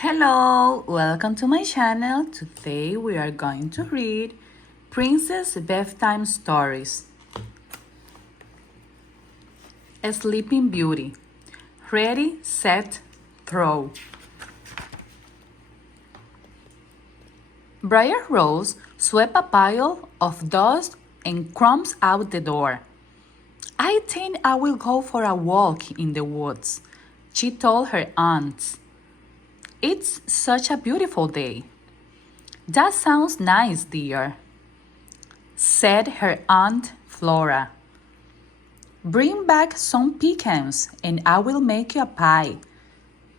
Hello, welcome to my channel. Today we are going to read Princess Bedtime Stories. A Sleeping Beauty. Ready, set, throw. Briar Rose swept a pile of dust and crumbs out the door. I think I will go for a walk in the woods, she told her aunts. It's such a beautiful day. That sounds nice, dear, said her aunt Flora. Bring back some pecans and I will make you a pie,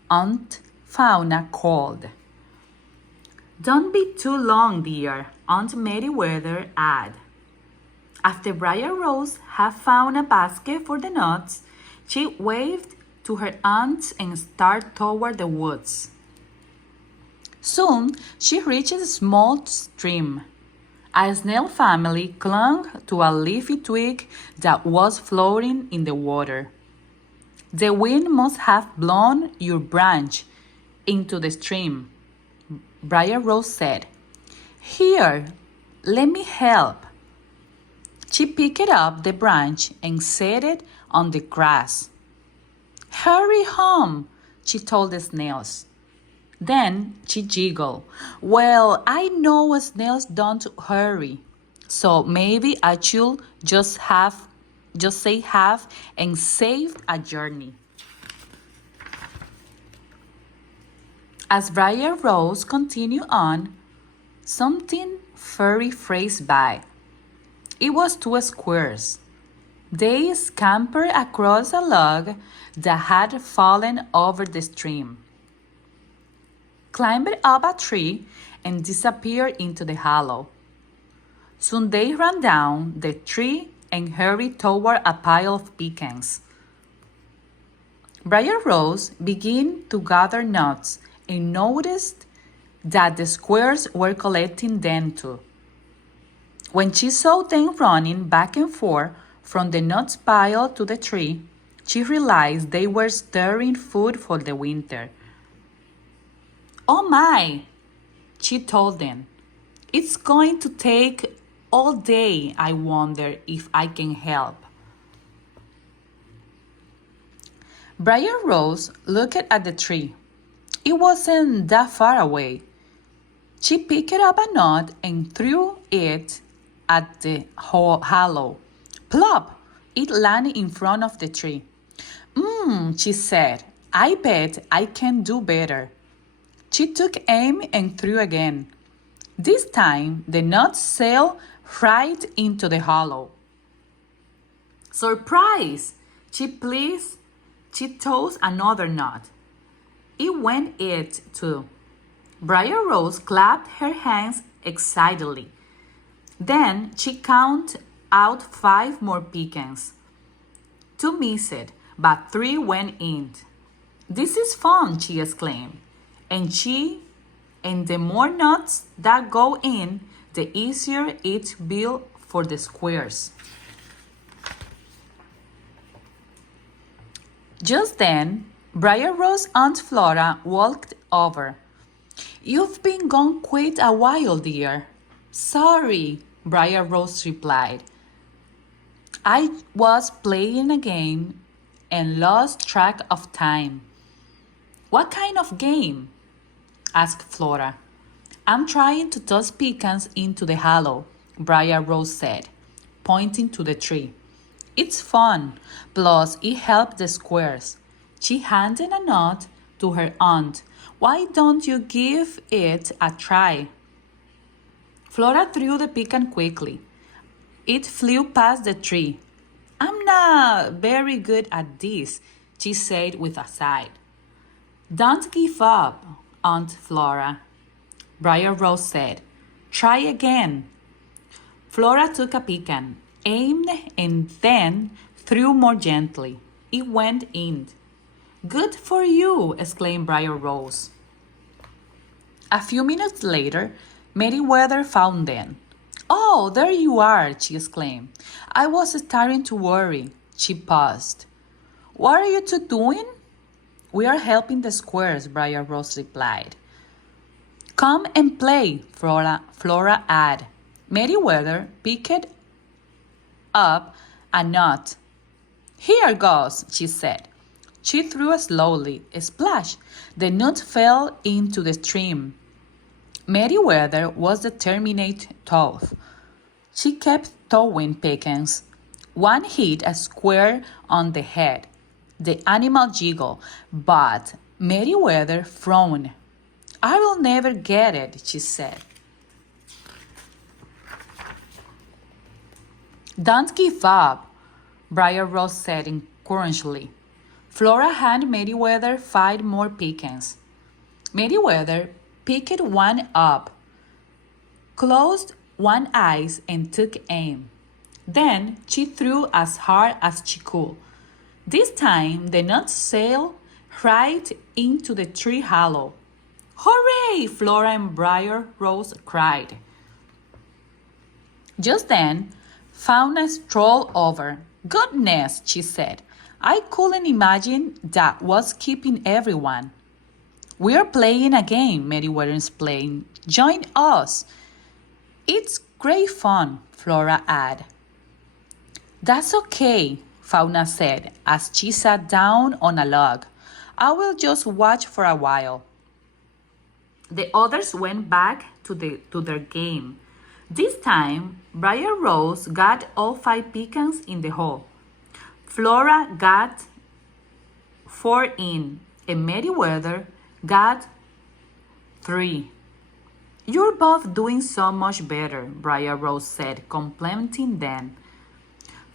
Aunt Fauna called. Don't be too long, dear, Aunt Meriwether added. After Briar Rose had found a basket for the nuts, she waved to her aunts and started toward the woods. Soon she reached a small stream. A snail family clung to a leafy twig that was floating in the water. The wind must have blown your branch into the stream, Briar Rose said. Here, let me help. She picked up the branch and set it on the grass. Hurry home, she told the snails. Then she giggled. Well, I know snails don't hurry, so maybe I should just say have and save a journey. As Briar Rose continued on, something furry raced by. It was two squirrels. They scampered across a log that had fallen over the stream, climbed up a tree, and disappeared into the hollow. Soon they ran down the tree and hurried toward a pile of pecans. Briar Rose began to gather nuts and noticed that the squirrels were collecting them too. When she saw them running back and forth from the nuts pile to the tree, she realized they were storing food for the winter. Oh my, she told them. It's going to take all day. I wonder if I can help. Briar Rose looked at the tree. It wasn't that far away. She picked up a nut and threw it at the hollow. Plop! It landed in front of the tree. She said. I bet I can do better. She took aim and threw again. This time, the nut sailed right into the hollow. Surprise! She tossed another nut. It went it too. Briar Rose clapped her hands excitedly. Then she counted out 5 more pecans. 2 missed, but 3 went in. This is fun, she exclaimed. And the more nuts that go in, the easier it will be for the squirrels. Just then, Briar Rose's Aunt Flora walked over. You've been gone quite a while, dear. Sorry, Briar Rose replied. I was playing a game and lost track of time. What kind of game? Asked Flora. I'm trying to toss pecans into the hollow, Briar Rose said, pointing to the tree. It's fun, plus it helps the squirrels. She handed a nut to her aunt. Why don't you give it a try? Flora threw the pecan quickly. It flew past the tree. I'm not very good at this, she said with a sigh. Don't give up, Aunt Flora, Briar Rose said. Try again. Flora took a pecan, aimed, and then threw more gently. It went in. Good for you, exclaimed Briar Rose. A few minutes later, Meriwether found them. Oh, there you are, she exclaimed. I was starting to worry. She paused. What are you two doing? We are helping the squares, Briar Rose replied. Come and play, Flora added. Meriwether picked up a nut. Here goes, she said. She threw it slowly. Splash! The nut fell into the stream. Meriwether was determined tough. She kept throwing pecans. One hit a square on the head. The animal jiggled, but Meriwether frowned. I will never get it, she said. Don't give up, Briar Rose said encouragingly. Flora handed Meriwether 5 more pecans. Meriwether picked one up, closed one eye, and took aim. Then she threw as hard as she could. This time the nut sailed right into the tree hollow. Hooray! Flora and Briar Rose cried. Just then, Fauna strolled over. Goodness, she said. I couldn't imagine that was keeping everyone. We're playing a game, Meriwether explained. Join us. It's great fun, Flora added. That's okay, Fauna said as she sat down on a log. I will just watch for a while. The others went back to their game. This time, Briar Rose got all 5 pecans in the hole. Flora got 4 in, and Meriwether got 3. You're both doing so much better, Briar Rose said, complimenting them.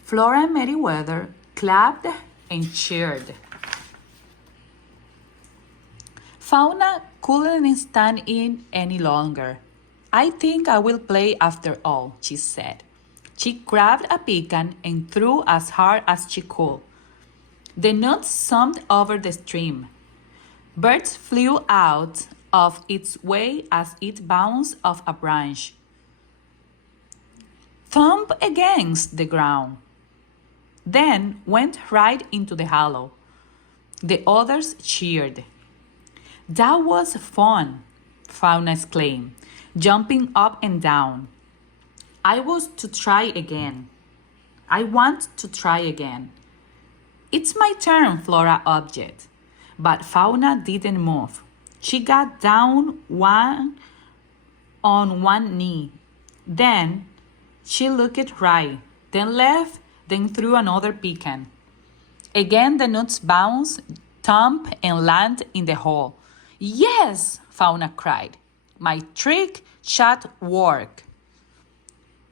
Flora and Meriwether clapped and cheered. Fauna couldn't stand it any longer. I think I will play after all, she said. She grabbed a pecan and threw as hard as she could. The nut summed over the stream. Birds flew out of its way as it bounced off a branch. Thump against the ground. Then went right into the hollow. The others cheered. That was fun, Fauna exclaimed, jumping up and down. I want to try again. It's my turn, Flora objected. But Fauna didn't move. She got down on one knee. Then she looked right, then left, then threw another pecan. Again the nuts bounced, thumped, and landed in the hole. Yes, Fauna cried. My trick shot worked.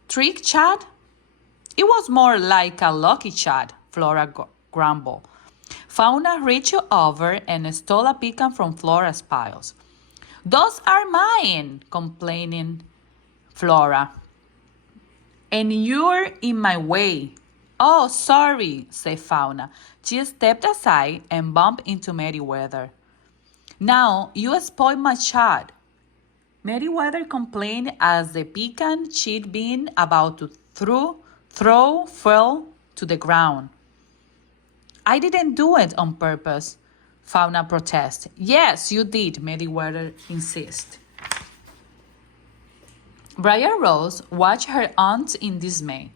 Trick shot? It was more like a lucky shot, Flora grumbled. Fauna reached over and stole a pecan from Flora's piles. Those are mine, complaining Flora. And you're in my way. Oh, sorry, said Fauna. She stepped aside and bumped into Meriwether. Now you spoiled my shot. Meriwether complained as the pecan she'd been about to throw fell to the ground. I didn't do it on purpose, Fauna protested. Yes, you did, Meriwether insisted. Briar Rose watched her aunts in dismay.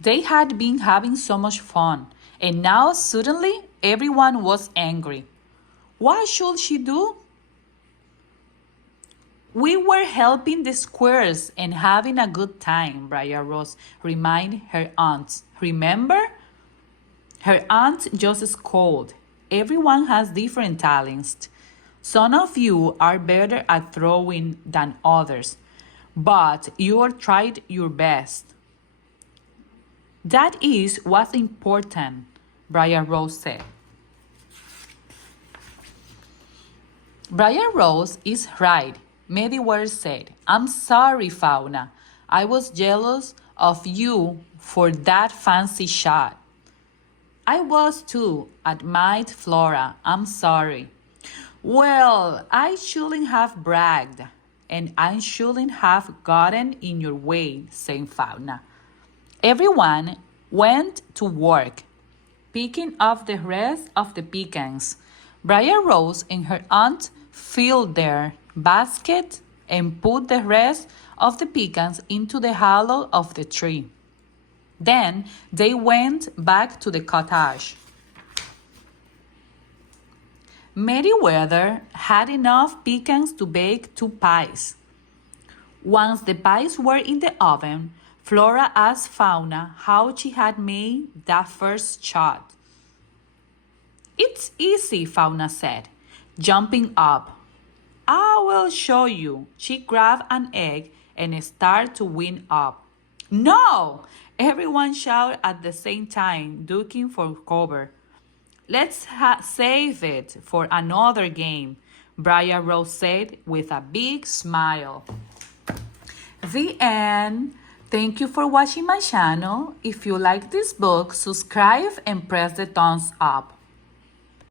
They had been having so much fun, and now suddenly everyone was angry. What should she do? We were helping the squares and having a good time, Briar Rose reminded her aunts. Remember? Her aunt just scolded. Everyone has different talents. Some of you are better at throwing than others, but you all tried your best. That is what's important, Briar Rose said. Briar Rose is right, Meriwether said. I'm sorry, Fauna. I was jealous of you for that fancy shot. I was too, admitted Flora. I'm sorry. Well, I shouldn't have bragged, and I shouldn't have gotten in your way, said Fauna. Everyone went to work, picking up the rest of the pecans. Briar Rose and her aunt filled their basket and put the rest of the pecans into the hollow of the tree. Then they went back to the cottage. Meriwether had enough pecans to bake 2 pies. Once the pies were in the oven, Flora asked Fauna how she had made that first shot. "It's easy," Fauna said, jumping up. "I will show you." She grabbed an egg and started to wind up. "No!" Everyone shouted at the same time, ducking for cover. "Let's save it for another game," Briar Rose said with a big smile. The end. Thank you for watching my channel. If you like this book, subscribe and press the thumbs up.